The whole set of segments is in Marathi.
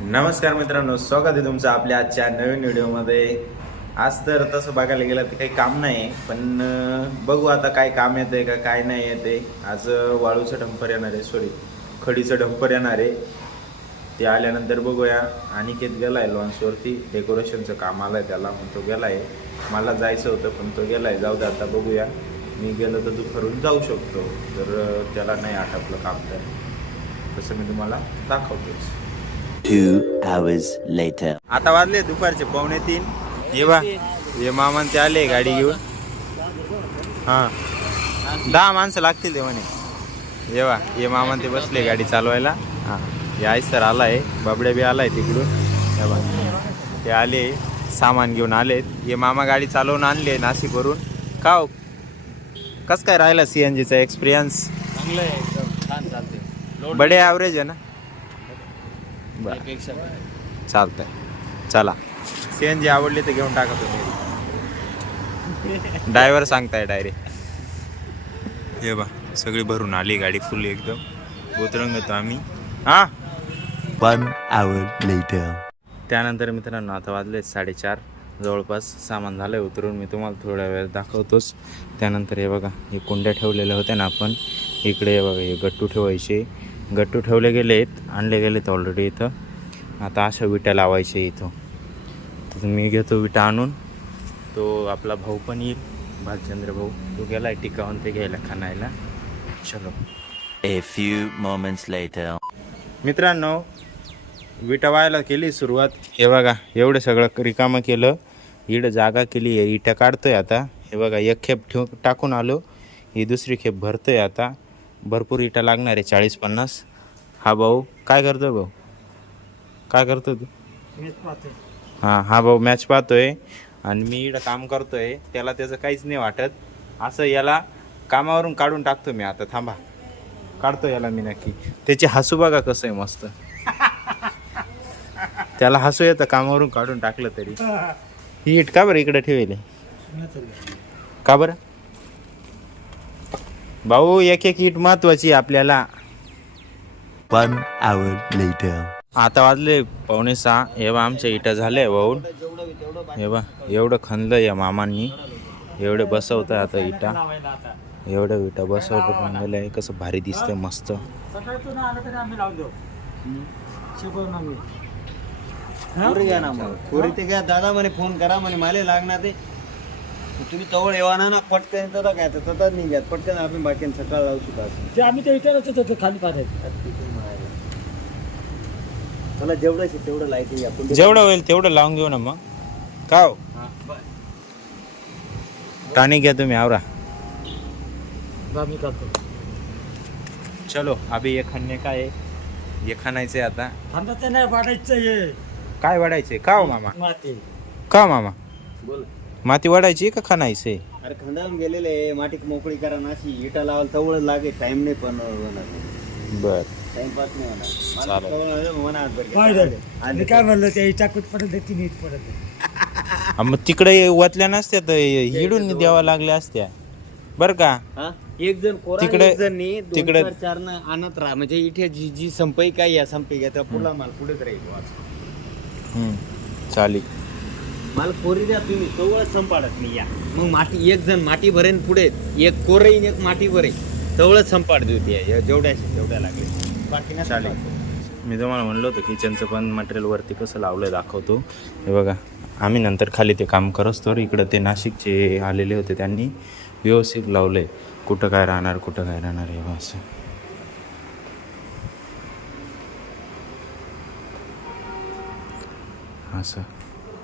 नमस्कार मित्रांनो, स्वागत आहे तुमचं आपल्या आजच्या नवीन व्हिडिओमध्ये. आज तर तसं बघायला गेलं तर काही काम नाही, पण बघू आता काय काम येतंय का काय नाही येते. आज वाळूचं डंपर येणार आहे, सॉरी खडीचं डंपर येणार आहे. ते आल्यानंतर बघूया. अनिकेत गेलाय लॉन्सवरती, डेकोरेशनचं काम आलंय त्याला, मग तो गेलाय. मला जायचं होतं पण तो गेलाय. जाऊ दे, आता बघूया. मी गेलो तर दुपारून जाऊ शकतो, जर त्याला नाही आटपलं काम तर तसं मी तुम्हाला दाखवतोच. 2 hours later. आता वाजले दुपारचे 2:45. ये मामान ते आले गाडी घेऊन. हां 10 माणसं लागतील ते म्हणे. येवा ये मामान ते बसले गाडी चालवायला. हां हे आई सर आलाय, बाबड्या बी आलाय तिकडून. येवा ते आले, सामान घेऊन आलेत. ये मामा गाडी चालवून आणले नाशिकवरून. का हो, कसं काय राहिला CNGचा एक्सपिरियन्स? चांगलं आहे, एकदम छान चालते. बडे ॲव्हरेज आहे ना? बरं पेक्षा चालतंय. चला, CNG आवडली तर घेऊन टाका तुम्ही. ड्रायव्हर सांगताय डायरेक्ट. हे बा सगळी भरून आली गाडी, फुल एकदम उतरून घेतो आम्ही. हां 1 hour later. त्यानंतर मित्रांनो आता वाजले 4:30 जवळपास. सामान झालं आहे उतरून, मी तुम्हाला थोड्या वेळ दाखवतोच. त्यानंतर हे बघा, हे कुंड्या ठेवलेल्या होत्या ना आपण इकडे. हे बघा, हे गट्टू ठेवायचे. गट्टू ठेवले गेलेत, आणले गेलेत ऑलरेडी इथं. आता अशा विटा लावायचे इथं. तर मी घेतो विटा आणून. तो आपला भाऊ पण येईल, भालचंद्र भाऊ. तो गेलाय टिकावून ते घ्यायला खाणायला. चलो. A few moments later. मित्रांनो विटा वायला केली सुरुवात. हे बघा एवढं सगळं रिकामं केलं, इकडं जागा केली आहे. इटा काढतोय आता. हे बघा एक खेप टाकून आलो, ही दुसरी खेप भरतोय आता. भरपूर इटा लागणार आहे, 40-50. हा भाऊ काय करतोय? भाऊ काय करतोय तू? हां हा भाऊ मॅच पाहतोय आणि मी इकडं काम करतोय. त्याला त्याचं काहीच नाही वाटत. असं याला कामावरून काढून टाकतो मी आता. थांबा, काढतो याला मी नक्की. त्याची हसू बघा कसं आहे मस्त. त्याला हसू येतं कामावरून काढून टाकलं तरी. ही इट का बरं इकडे ठेवले? का बरं भाऊ? एक एक इट महत्वाची आपल्याला. 1 hour later. आता वाजले 5:45. हे बा आमच्या इटा झाल्या वाहून. हे बा एवढं खणलं या मामांनी, एवढे बसवतं आता इटा. एवढं इटा बसवलं पण आहे. कसं भारी दिसतंय मस्त. पुरी घ्या ना, मग पुरी ते घ्या. दादा म्हणे फोन करा म्हणे, मला लागणार ते. तुम्ही तवळ येवाना ना, पटकन तदा काय तदा निघ्यात पटकन. आपण बाकी सकाळ लावू शकतो. आम्ही ते विचारत होतो खाली पाहत. मला जेवढं तेवढं लाईटिंग आपण जेवढं होईल तेवढं लावून घेऊ ना मग. का हो? टाणी घ्या तुम्ही, आवरा. मी करतो. चलो अभी ये खणणे काय आहे, हे खणायचंय आता. खांदाचं नाही वाढायचं हे. काय वाढायचंय? का हो मामा? माती. का मामा? बोल. माती वाढायची का खणायचंय? अरे खंडाळून गेलेले, माटी मोकळी करा नाशी. इटा लावायला तवळ लागे, टाइम नाही पण होणार. बर टाइमपास नाही चालेल. होणार. काय म्हणलं ते इटा कुठ पडत ती नीट पडत. मग तिकडे वतल्या नसत्या तर हिडून द्यावा लागल्या असत्या बर का. एक जण कोरा, तिकडे- एक जण नी दोन तिकडे- चार चार न आणत राहा. म्हणजे इथे जी जी संपई काय या संपई घ्या त्या पुढला माल पुढेच राहील. चालेल. माल कोरी द्या तुम्ही, तवळ संपाडत नाही या. मग माती एक जण माती भरेन पुढे, एक कोरईन एक माती भरेन, तवळच संपाड देऊ द्या. जेवढ्या लागले बाकी नाही. चालेल. मी तुम्हाला म्हणलं होतं किचनचं पण मटेरियल वरती कसं लावलं दाखवतो. हे बघा, आम्ही नंतर खाली ते काम करत तर इकडं ते नाशिकचे आलेले होते, त्यांनी व्यवस्थित लावलंय. कुठं काय राहणार हे असं.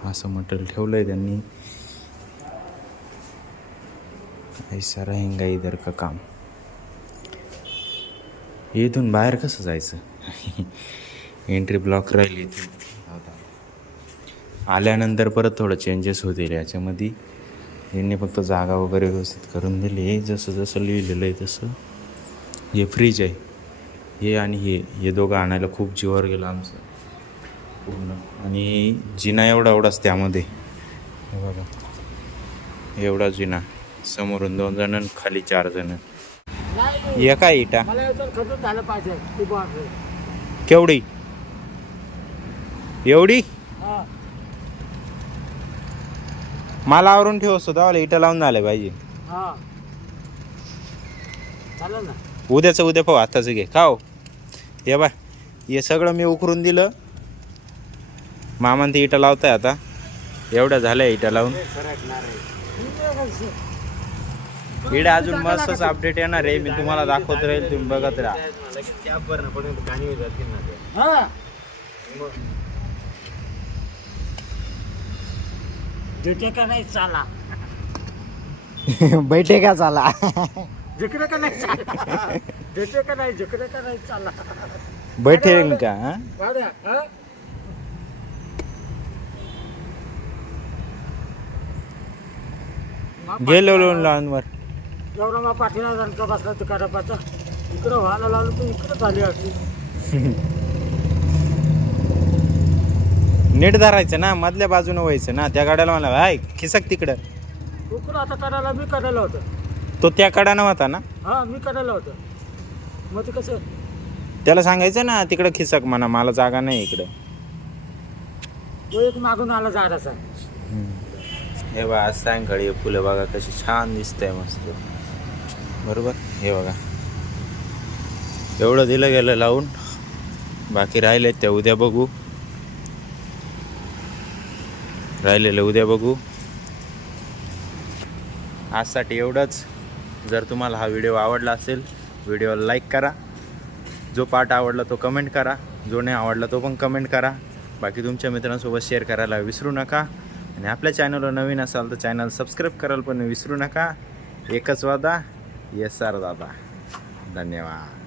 असं मटेरियल ठेवलंय त्यांनी. ऐसा रहेगा इधर का काम. इथून बाहेर कसं जायचं? एंट्री ब्लॉक राहिली इथे. आल्यानंतर परत थोडं चेंजेस होतील याच्यामध्ये. यांनी फक्त जागा वगैरे व्यवस्थित करून दिली, जसं जसं लिहिलेलं आहे तसं. हे फ्रीज आहे हे, आणि हे दोघं आणायला खूप जीवावर गेलं आमचं पूर्ण. आणि जिना एवढाच त्यामध्ये. हे बघा एवढा जिना, समोरून 2 जण, खाली 4 जण. एका इटा मला खतून झालं पाहिजे. केवढी एवढी मला आवरून ठेव सुद्धा इटा लावून झाले पाहिजे. उद्याचं उद्या पाहू, आताच घे खाओ. हे बा हे सगळं मी उकरून दिलं. मामान ते इटा लावताय आता. एवढ्या झाल्या इटा लावून. इडे अजून मस्तच अपडेट येणार आहे. मी तुम्हाला दाखवत राहील, तुम्ही बघत राहा. का नाही चाला बैठे का चाला जिकडे का नाही चाला देते का नाही जिकडे का नाही चाला बैठे का हा? गेलो लॉनवर एवढा मग पाठीला दणका बसला तर करापाचा इकडं व्हायला लावलं तर इकडं झाली असती. नीट धरायचं ना, मधल्या बाजूने व्हायचं ना. त्या गाड्याला मला हाय खिसक तिकडं. इकडं आता करायला मी करायला होतं. तो त्या कडानं होता ना. हा मी करायला होतं. मग ते कसं त्याला सांगायचं ना तिकडं खिसक म्हणा, मला जागा नाही इकडं. तो एक मागून आला जाराचा. हे बघा आज सायंकाळी फुलं बघा कशी छान दिसतंय मस्त. बरोबर. हे बघा एवढं दिलं गेलं लावून. बाकी राहिले त्या उद्या बघू. राहिलेलं उद्या बघू. आजसाठी एवढंच. जर तुम्हाला हा व्हिडिओ आवडला असेल, व्हिडिओला लाईक करा. जो पार्ट आवडला तो कमेंट करा. जो नाही आवडला तो पण कमेंट करा. बाकी तुमच्या मित्रांसोबत शेअर करायला विसरू नका. आणि आपल्या चॅनलवर नवीन असाल तर चॅनल सबस्क्राईब करायला पण विसरू नका. एकच वादा, येस सर दादा. धन्यवाद.